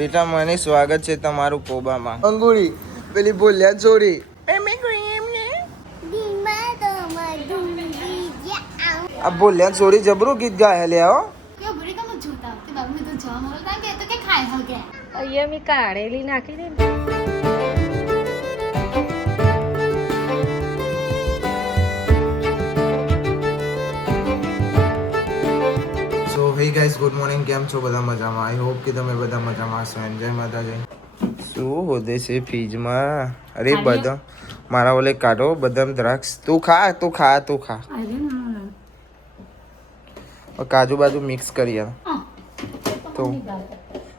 બેટા મને સ્વાગત છે તમારું કોબામાં. અંગુરી પેલી બોલ્યા ચોરી આ બોલ્યા ચોરી જબરું ગીત ગાય લે હો. અહીંયા મેં કાઢેલી નાખી દે. સો હે ગાઈસ, ગુડ મોર્નિંગ. કેમ છો બધા? મજામાં? આઈ હોપ કે તમે બધા મજામાં હશો. જય માતાજી. શું હોદે છે ફ્રીજમાં? અરે બધા મારા ઓલે કાઢો બદામ દ્રાક્ષ. તું ખા. કાજુ બાજુ મિક્સ કરી આલ તો.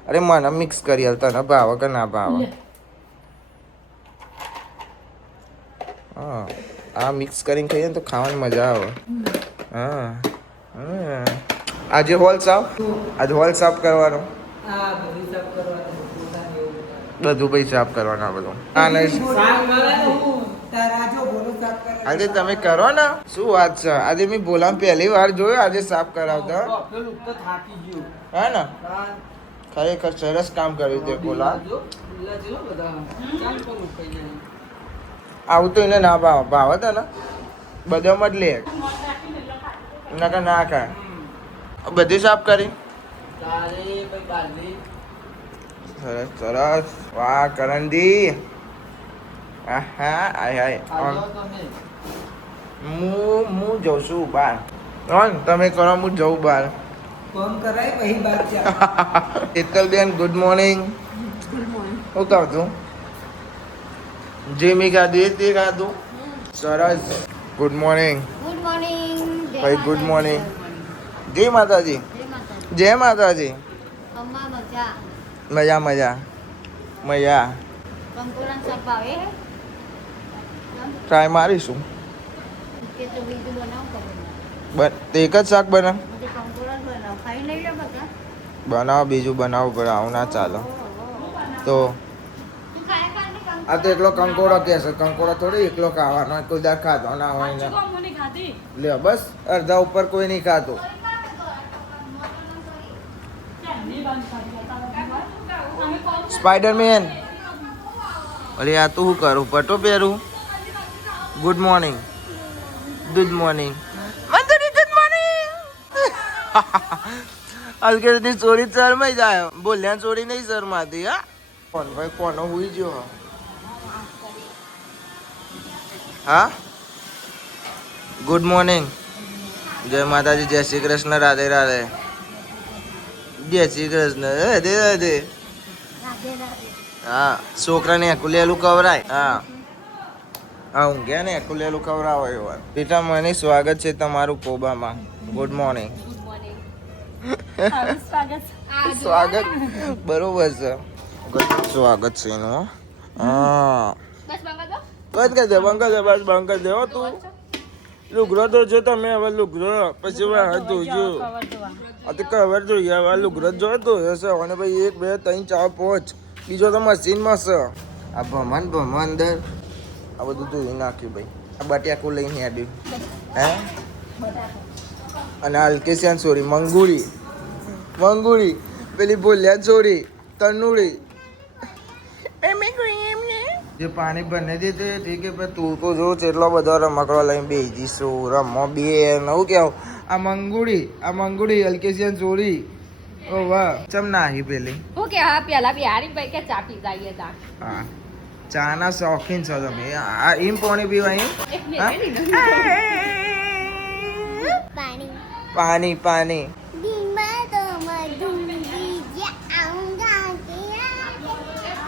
અરે મને મિક્સ કરી આલ. તને ભાવે કે ના ભાવે? હા, આ મિક્સ કરીને ખાઈએ ને તો ખાવાની મજા આવે. હા. આજે હોલ સાફ કરવાનો. બધું પૈસા સાફ કરવાના બધું. આજે તમે કરો ને, શું વાત છે? આજે મેં બોલામ પહેલી વાર જોયો આજે સાફ કરાવતા. હા ને, ખરેખર સરસ કામ કર્યું તે બોલા. આવું તો એને ના ભાવે તો ને બધા જ લે ના ખાય. બધી સાફ કરી. સરસ. વાહ કરંદી. હું જઉં છું બહાર. તમે કરો, હું જઉં બહાર. શીતલબેન ગુડ મોર્નિંગ. હું કહું છું જે મેં ખાધું તે ખાધું. સરસ. Good morning. ભાઈ ગુડ મોર્નિંગ. જય માતાજી. જય માતાજી. મજા. ટ્રાય મારીશું. એક જ શાક બનાવો, બીજું બનાવવું પડે. આવું ના ચાલો. તો આ તો એકલો કંકોડો કે છે. કંકોડો થોડી એકલો ખાવાનો. કોઈ દાર ખાતો ના હોય ને. લે બસ અડધા ઉપર કોઈ નહીં ખાતું. સ્પાઈડરમેન. અરે આ તું શું કરું? પટો પહેરું. Good morning. Good morning. હલકેની ચોરી શરમાઈ જાય. બોલ્યા ચોરી નહીં શરમાતી. હા કોણ ભાઈ? કોનો હુઈ ગયો? હા ગુડ મોર્નિંગ. જય માતાજી. જય શ્રી કૃષ્ણ. રાધે રાધે. જય શ્રી કૃષ્ણ. રાધે રાધે. હા, છોકરાને એકુલેલું કવરાય. હા ઊંઘ્યા ને એકુલેલું કવરાવો એવા. બેટા મને સ્વાગત છે તમારું કોબામાં. Good morning. સ્વાગત બરોબર છે. સ્વાગત છે એનું. હા બંધ કરી દે. બસ બંધ કરી દે. તું લુગરો તો જો તમે હવે લુગરો પછી હાથ ધોજો. કવર જોઈએ. હવે લુગરો જો તો હશે. અને ભાઈ 1 2 3 4 5 બીજો તો મશીનમાં છે. આ ભમણ અંદર આ બધું ધોઈ નાખ્યું ભાઈ. આ બટાકું લઈને હેડ્યું. હે અને હલકેશ્યાન ચોરી. મંગુરી પેલી બોલ્યા ચોરી. તનુડી જે પાણી બને દીધે ઠીક છે. તું તો જો એટલો બધો રમકડો લઈને બેસી જઈશું રમો બે. નવું કેવું આ મંગુડી હલકેશ્યાન ચોરી. ઓ વાહ. ચમ નાહી પેલી. હું કે હા પેલા બિહારી ભાઈ કે ચા પી જઈએ તા. હા, ચા ના શોખીન છો તમે. આ એમ પાણી પીવા એમ? પાણી.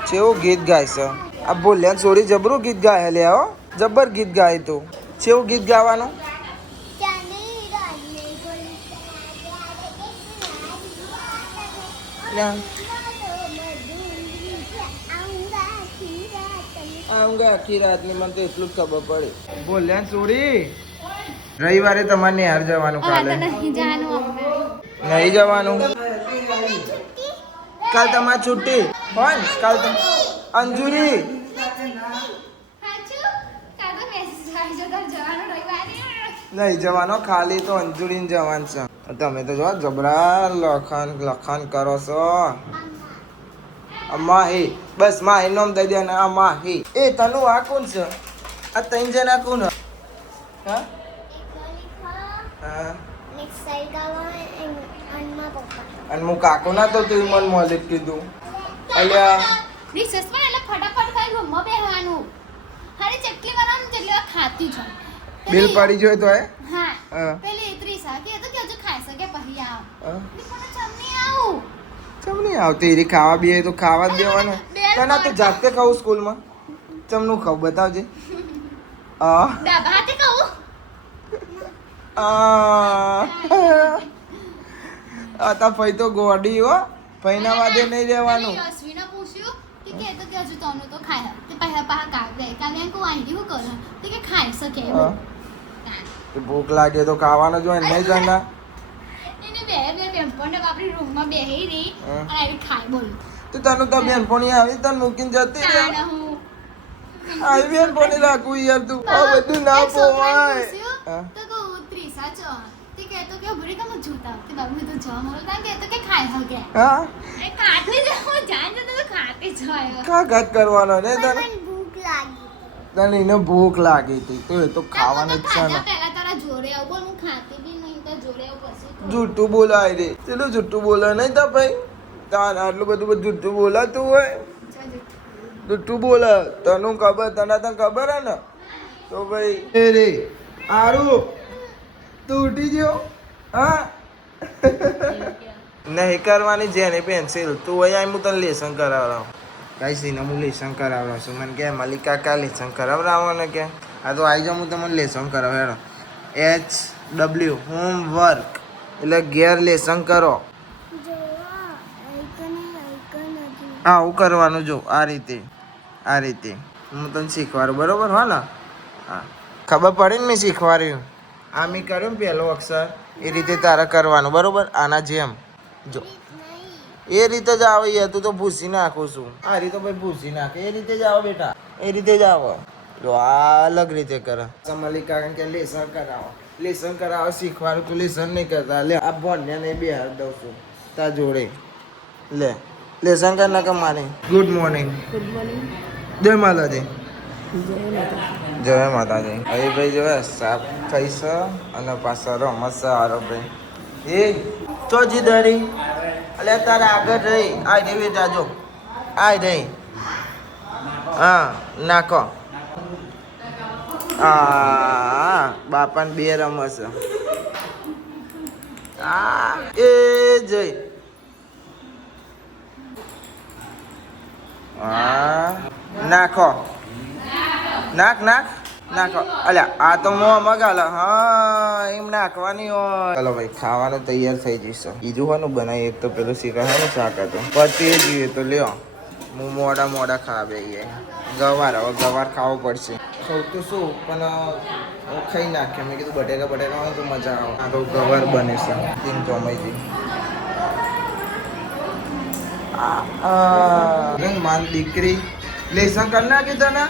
કેવું ગીત ગાય છે આ બોલ્યા ચોરી? જબરું ગીત ગાય લે હો. જબર ગીત ગાય તું. કેવું ગીત ગાવાનું? આખી રાતની મને તો એટલું જ ખબર પડી. બોલ્યા ચોરી. રવિવારે તમારે નિહાર જવાનું. કાલે નહીં જવાનું. કાલ તમારી છુટ્ટી. કોણ કાલ? અંજુરી. નહીં જવાનો. ખાલી તો અંજુરીને જવાનું છે. તમે તો જો જબરા લખાણ કરો છો. માહી બસ માહી નામ દઈ દે ને આ માહી એ તનુ આ કોણ છે આ ત્રણ જણા કોણ હા હા અને હું કાકો ના તો તું મન મોલિક કીધું અલ્યા રિસેસ માં એટલે ફટાફટ ખાઈ ઘરમાં બેહવાનું હારી ચટલી બનાવવાનું જેટલી વાર ખાતી છો બિલ પડી જોય તો હે હા હા. પેલી ત્રીસા કે તો કે હજુ ખાઈ શકે પછી આવ હા. ની પણ ચમની આવું ચમ નહીં આવતી એરી ખાવા બી તો ખાવા જ દેવાનું તને તું જાતે ખાવું સ્કૂલમાં ચમનું ખાવ બતાવજે આ ડાબા હાથે કહું આ તા ફઈ તો ગોડી હો ફઈના વાદે નહીં રહેવાનું અશ્વિને પૂછ્યું કે તો કે હજુ તોનું તો ખાય તે પહેલા પાહા કાવે કાવે કો આંટી હું કરું તે કે ખાઈ શકે એમ હા. તે ભૂખ લાગે તો ખાવાનું જ હોય ને નહીં જાના એને બે બેનપણને આપણી રૂમમાં બેહી રહી હા. અને આવી ખાઈ બોલ તો તને તો બેનપણી આવી તને મૂકીને જતી રહે તાણ હું આવી બેનપણી રાખું યાર તું આ બધું ના એક છોકરાએ પોવાય પૂછ્યું, હા. તો કહું ત્રીસા છો તે કહેતો કે ભૂરી કમ જોતા તે બાબુ મેં તો જો મારો તા કહેતો કે ખાઈ હકે હા એ ખાતી જ હું જાણ તો ખાતી જ હોય કા ઘાત કરવાનો ને તને ભૂખ લાગી તને એને ભૂખ લાગી હતી તો એ તો ખાવાનું જ છે ને પહેલા તારા જોડે આવ બોલ હું ખાતી બી નહીં તો જોડે આવ પછી જૂઠું બોલાય રે ચેલું જૂઠું બોલાય નહીં તા ભાઈ તાર આટલું બધું જૂઠું બોલાતું હોય જૂઠું બોલે તને ખબર તને ખબર હે ને તો ભાઈ એ રે આરું તું ઉઠી ગયો હા નહીં કરવાની જેની પેન્સિલ તું અહીંયા હું તને લેસન કરાવડાવ કઈ સીને હું લેસન કરાવડાવ છું મને કે મલિકા કા લેસન કરાવડાવવાનો કે આ તો આવી જાઉં હું તમને લેસન કરાવડાવ HW હોમવર્ક એટલે ઘેર લેસન કરો આવું કરવાનું જો આ રીતે હું તને શીખવાડું બરોબર હો ને હા ખબર પડી ને મેં શીખવાડ્યું આ મેં કર્યું ને પહેલો અક્ષર એ રીતે તારે કરવાનું બરોબર આના જેમ જો એ રીતે જ આવે યાર તું તો ભૂસી નાખું છું આ રીતે ભાઈ ભૂસી નાખે એ રીતે જ આવો બેટા એ રીતે જ આવો જો આ અલગ રીતે કરે મલિકા કે લેસન કરાવો શીખવાડું તું લેસન નહીં કરતા લે આ ભણ્યા ને બે હાથ દઉં છું તા જોડે લે લેસન કર ના મારે ગુડ મોર્નિંગ જય માતાજી જય માતાજી હવે ભાઈ જો સાફ થઈ છે અને પાછા રમત છે હારો ભાઈ એ ચોજી દરી એટલે તારે આગળ રહી આ રહી જાજો આ રહી હા નાખો આ બાપાને બે રમત છે આ એ જઈ હા નાખો નાખો અલ્યા આ તો મોં મગાલા હા એમ નાખવાની હોય ચાલો ભાઈ ખાવાનું તૈયાર થઈ જશે બીજું હોનું બનાવી એક તો પેલું શીખા ને શાક હતું પછી જોઈએ તો લ્યો હું મોડા ખાવા બેહીએ ગવાર હવે ગવાર ખાવો પડશે સૌથી શું પણ ખાઈ નાખ્યો મેં કીધું બટેકા હોય તો મજા આવે આ તો ગવાર બને છે તીન ચોમાઈથી માન દીકરી લેસન કરી નાખી તને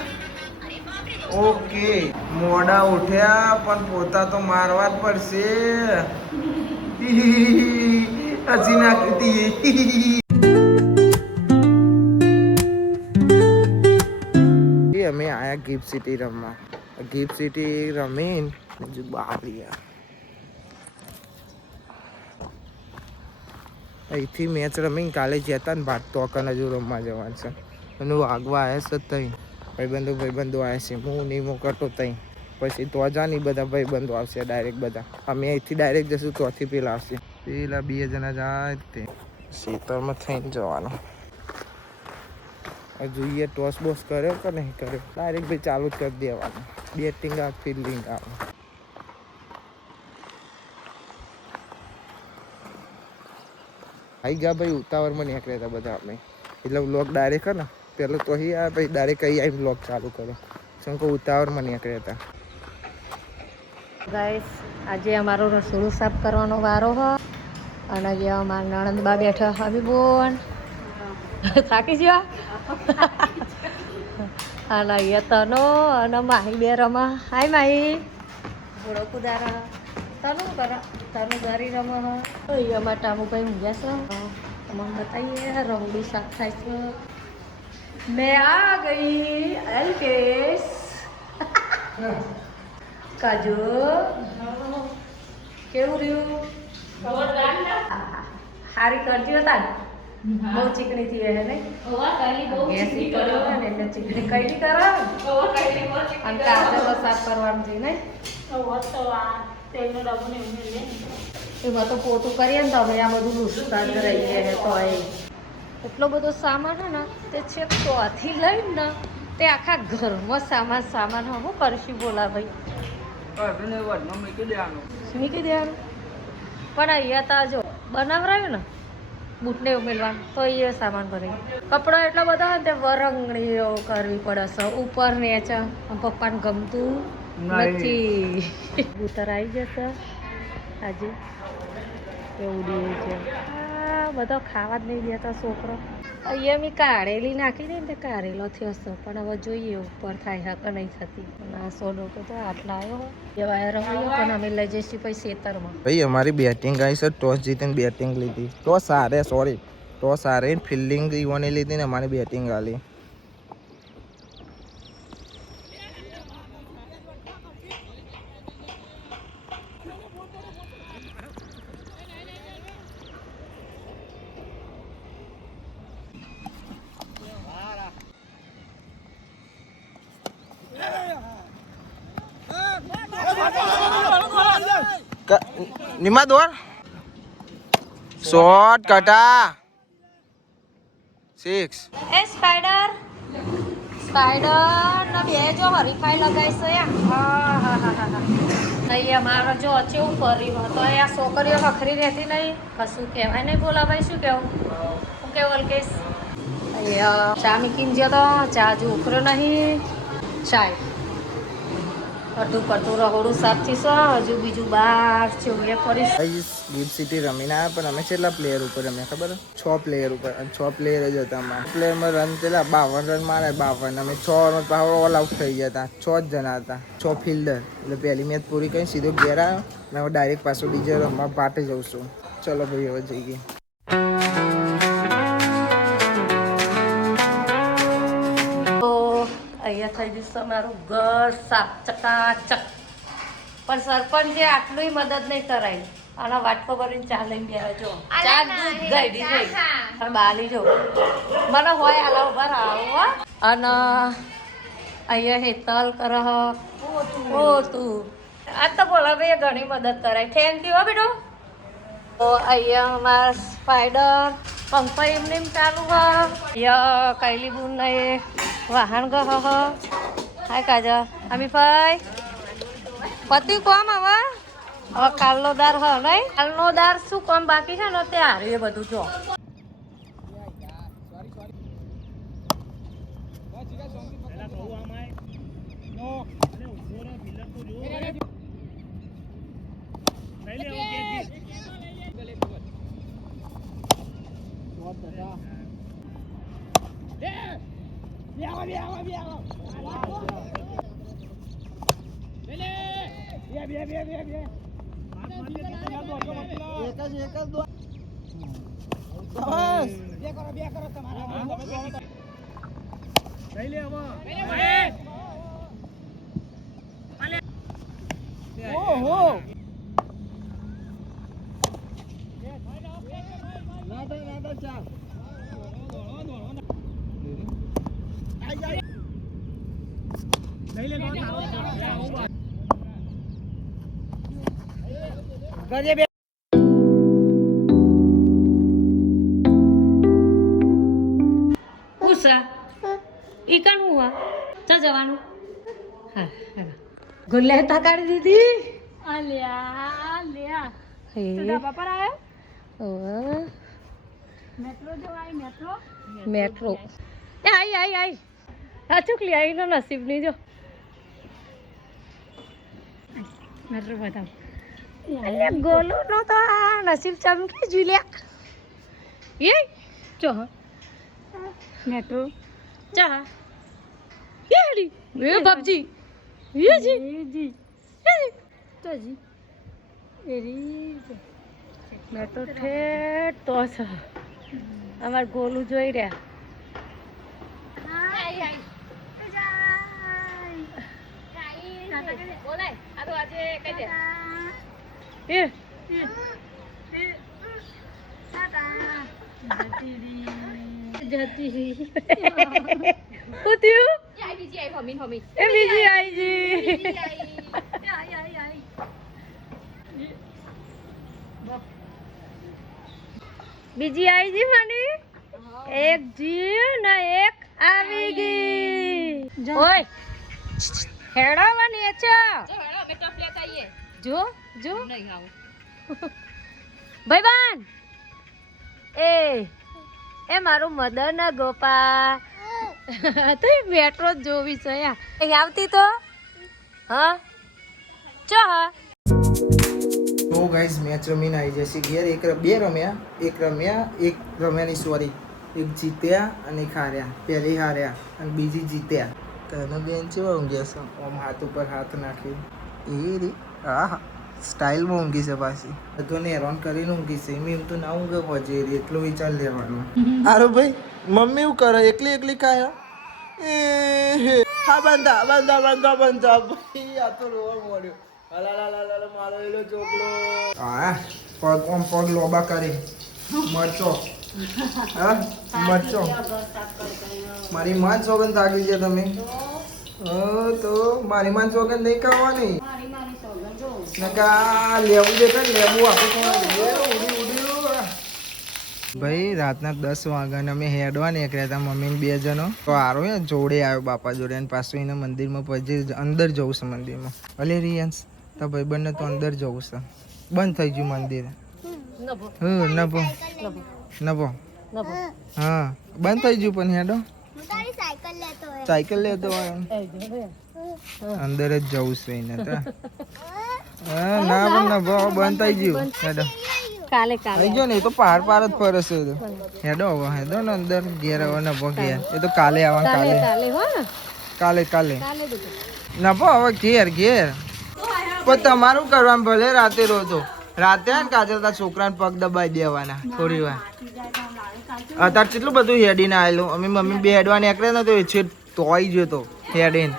ઓકે મોડા ઉઠ્યા પણ પોતા તો મારવા જ પડશે હસી નાખી અમે આયા ગિફ્ટ સિટી રમવા ગિફ્ટ સિટી રમીને હજુ બહાર રહ્યા અહીંથી મેચ રમીને કાલે જતા ને ભાત તોકન હજુ રમવા જવાનું છે અને વાગવા આવ્યા છે તઈ ભાઈબંધો આવ્યા છે હું નહીં મોકલતો તઈ પછી તો જા નહીં બધા ભાઈબંધો આવશે ડાયરેક્ટ બધા અમે અહીંથી ડાયરેક્ટ જશું તોથી પેલા આવશે પેલા બે જણા જાય તે ખેતરમાં થઈને જવાનું જોઈએ ટોસ બોસ કર્યો કે નહીં કર્યો ડાયરેક્ટ ભાઈ ચાલુ જ કરી દેવાનું બેટિંગ આવે ફિલ્ડિંગ આવે આવી ગયા ભાઈ ઉતાવળમાં નીકળ્યા હતા બધા અમે એટલે વ્લોગ ડાયરેક્ટ ને પેલો તો અહીં આ ભાઈ ડાયરેક્ટ અહીં આવી વ્લોગ ચાલુ કરો શું કહું ઉતાવળમાં નીકળ્યા હતા ગાઈસ આજે અમારો રસોડું સાફ કરવાનો વારો હ અને જે અમારા નણંદબા બેઠા હવે બોન થાકી ગયા અને અહીંયા તનો અને માહી બે રમા હાય માહી ઘોડો કુદારા તનું કરા તનું ગરી રમા અહીંયા અમારા ટામુભાઈ ઊંઘ્યા છે તમને બતાવીએ રહોડું શાક થાય છે. मैं आ गई एलकेस काजू કેવું રહ્યું હારી કરજો હતા બહુ ચીકણી થઈ હે ને ગેસ ઈ કર્યો હોય ને એટલે ચીકણી કઈ કરો અને કાજરનો શાક કરવાનું છે ને એમાં તો પોતું કરીએ ને તો હવે આ બધું લુસકાન રહી જાય તો એટલો બધો સામાન હે ને તે છે ચોથી લઈને ને તે આખા ઘરમાં સામાન હું કરશું બોલા ભાઈ મૂકી દેવાનું પણ અહીંયા તા જો બનાવરાયું ને બૂટને ઉમેરવાનું તો એ સામાન ભરાય કપડો એટલો બધો હોય ને તે વરંગણીઓ કરવી પડે છે ઉપર નેચે પપ્પાને ગમતું નથી ઉતર આવી જશે આજે એવું છે બધો ખાવા જ નહીં દેતા છોકરો અહીંયા મેં કાઢેલી નાખી દે ને તે કાઢેલો થયો છે પણ હવે જોઈએ ઉપર થાય હક નહીં થતી આ સોનો તો આટલા આવ્યો એ વાયર હોય પણ અમે લઈ જઈશું પછી ખેતરમાં ભાઈ અમારી બેટિંગ આવી છે ટોસ જીતીને બેટિંગ લીધી ટોસ હારે સોરી ટોસ હારે ફિલ્ડિંગ ઈવોને લીધી ને અમારી બેટિંગ આલી નિમા દોર શોર્ટ કટા 6 એ સ્પાઈડર ને બે જો હરીફાઈ લગાઈ છે અહીંયા મારો જો ચેવું કર્યું તો આ છોકરીઓ ખખરી રહેતી નહીં કશું કહેવાય નહીં બોલા ભાઈ શું કેવું શું કેવું અલ્કેશ અહીંયા ચા મૂકીને જો તો ચા જો ઉખરો નહીં ચાય અડધું પડતું રહોડું સાફ થશે હજુ બીજું બાર છે કરીશ ગિફ્ટ સિટી રમીને આવ્યા પણ અમે કેટલા પ્લેયર ઉપર રમ્યા ખબર 6 પ્લેયર ઉપર અને 6 પ્લેયર જ હતા અમારા પ્લેયરમાં રન પેલા 52 રન મારે 52 અમે 6 ઓવરમાં પાવર ઓલ આઉટ થઈ ગયા હતા 6 જ જણા હતા 6 ફિલ્ડર એટલે પહેલી મેચ પૂરી કરી સીધો ઘેર આવ્યો અને હવે ડાયરેક્ટ પાછો બીજે રમવા પાટે જઉં છું ચલો ભાઈ હવે જઈએ અહીંયા થઈ જશે મારું ઘર સાફ ચકાચક પણ સરપંચે આટલું મદદ નહીં કરાય અને વાટકો ભરીને ચા લઈને ગયા જો ચા દૂધ ગઈ પણ બાલી જો મને હોય આલા ઉભા આવો અને અહીંયા હેતલ કર ઓ તું આ તો બોલા ભાઈ ઘણી મદદ કરાય થેન્ક યુ હો બેટો તો અહીંયા મારા સ્પાઈડર પંખા એમને એમ ચાલુ હ અહીંયા કૈલી બુન એ વાહન ગહ હાય કાજા અમીભાઈ પતિ કોમ હવે કાલનો દાર હ નહીં કાલનો દાર શું કોમ બાકી છે ને તે હારે બધું જો ઉષા ઈ કણ હુઆ ચા જવાનું હા ગુલ્લે તા કાઢી દીધી આલ્યા હે બાપા પર આયો ઓ મેટ્રો જો આઈ મેટ્રો એ આઈ આ ચુકલી આઈ નો નસીબ ની જો મેટ્રો બતાવ અલે ગોલો નો તો આ નસીબ ચમકી જુલ્યા એ જો મેટ્રો ચા કેડી એ બાપજી એ જી તો જી એરી મેટ્રો ઠેઠ તો છે અમાર ગોલું જોઈ રહ્યા જતી રહી શું થયું એ બીજી આઈ બીજી આઈ જી માની એક જી ને એક આવી ગઈ ઓય હેડાવાની છે જો જો ભાઈબાન એ મારું મદન ગોપા તો મેટ્રો જ જોવી છે અહીં આવતી તો હા ચો હા તો ગાઈઝ મેચ રમીને આવી જશે ઘેર બે રમ્યા એક રમ્યાની સોરી એક જીત્યા અને એક હાર્યા પહેલી હાર્યા અને બીજી જીત્યા તને બેન કેવા ઊંઘ્યા છે આમ હાથ ઉપર હાથ નાખી એ રે હા સ્ટાઇલમાં ઊંઘી છે પાછી બધોને હેરાન કરીને ઊંઘી છે એમ તો ના ઊંઘે હોજે એટલો વિચાર લેવાનો હારો ભાઈ મમ્મી એવું કરે એકલી એકલી ખાય હા બંધા ભાઈ આ તો રોવા મળ્યો હલા મારો એલો ચોકલો હા પગ લોબા કરી મરચો હા મરચો મારી માં સોગન થાકી છે તમે તો મારી માં સોગન નહીં ખાવાની નકા લેવું છે લેવું ભાઈ રાતના 10 વાગ્યાને અમે હેડવા નીકળ્યા હતા મમ્મી બે જણો તો આરો જોડે આવ્યો બાપા જોડે અને પાછું એને મંદિરમાં પછી અંદર જવું છે મંદિરમાં ભલે રિયાન્સ તો ભાઈ બંને તો અંદર જવું છે બંધ થઈ ગયું મંદિર નભો હા બંધ થઈ ગયું પણ હેડો સાયકલ લેતો અંદર જ જવું છે એને તો ના પણ નભો બંધ થઈ ગયું હેડો કાલે થઈ ગયો ને એ તો પાર જ ફરે છે હેડો હવે હેડો ને અંદર ઘેર હવે નભો ઘેર એ તો કાલે આવવાનું કાલે નભો હવે ઘેર પણ તમારું કરવાનું ભલે રાતે રોતો રાતે ને કાજલતા છોકરાને પગ દબાઈ દેવાના થોડી વાર અત્યારે કેટલું બધું હેડીને આવેલું અમે મમ્મી બે હેડવા નીકળ્યા ને તો છે તોય ગયો તો હેડીને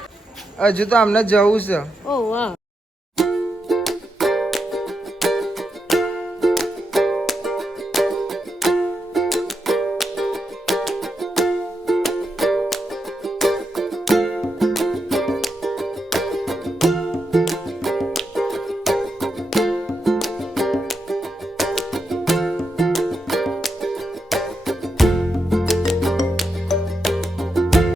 હજુ તો અમને જવું છે